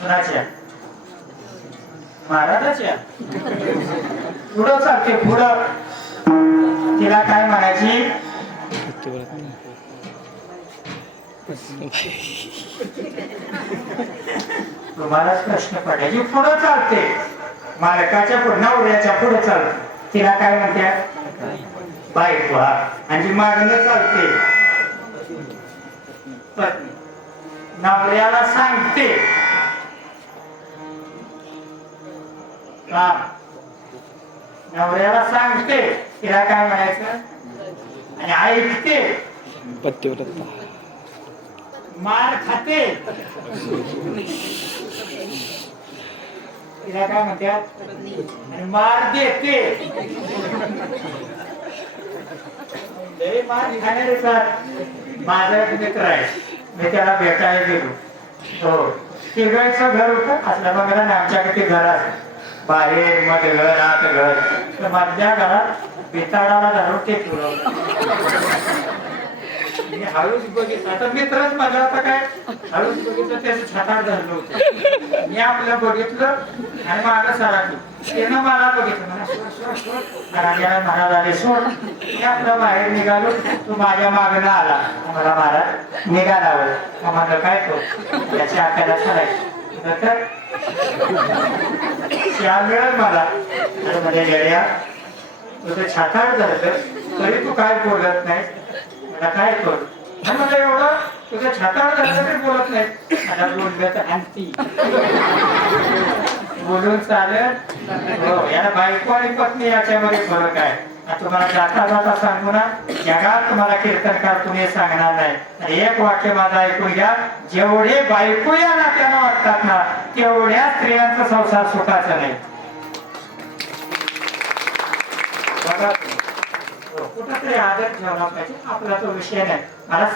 कुणाच्या महाराजाच्या. पुढं चालते पुढं. तिला काय म्हणायची? तुम्हालाच प्रश्न पडायची. पुढं चालते. मालकाच्या पुढे नवऱ्याच्या पुढे चालते. तिला काय म्हणतात बायको हा आणि जी मागणं चालते. पत्नी नवऱ्याला सांगते. काम नवऱ्याला सांगते तिला काय म्हणायचं? आणि ऐकते पतिव्रता मार खाते. तिला काय म्हणतात? आणि मार देते. लय मार खाणारे सर. माझा एक मित्र आहे. मी त्याला भेटायला गेलो. हो. तिघायचं घर होतं. असल्या बघा ना आमच्याकडे घर असत बाहेर मग घर आत घर. तर माझ्या घरात बिताडाला धरून ते पुरवलं मी हळूच बघितलं. आता मित्रच मला आता काय? हळूच बघितलं त्याचं छातार धरलं होतं. मी आपलं बघितलं आणि मागं सरकलो त्यानं मला बघितलं. मला सोड सोड सोड. महाराज आले सोड. मी आपलं बाहेर निघालो. तू माझ्या मागणं आला. मला महाराज निघाला मग म्हणलं काय तो? त्याच्या आकाला सरायचं नंतर मला. तर म्हणजे येड्या तुझं छाताड धरलं तरी तू काय बोलत नाही मला काय कर? मला एवढं. तुझं छाताळ झालं तरी बोलत नाही मला बोलण्याचं आणती. बोलून चालत हो याला बायको आणि पत्नी याच्यामध्ये फरक आहे. तुम्हाला जाता जाता सांगू ना जगात तुम्हाला कीर्तनकार तुम्ही सांगणार नाही. एक वाक्य माझा ऐकून घ्या. जेवढे बायको या नात्यानं वाटतात ना तेवढ्या स्त्रियांचा संसार सुखाचा नाही. बघा तुम्ही. कुठंतरी आदर ठेवला पाहिजे. आपला तो विषय नाही. मला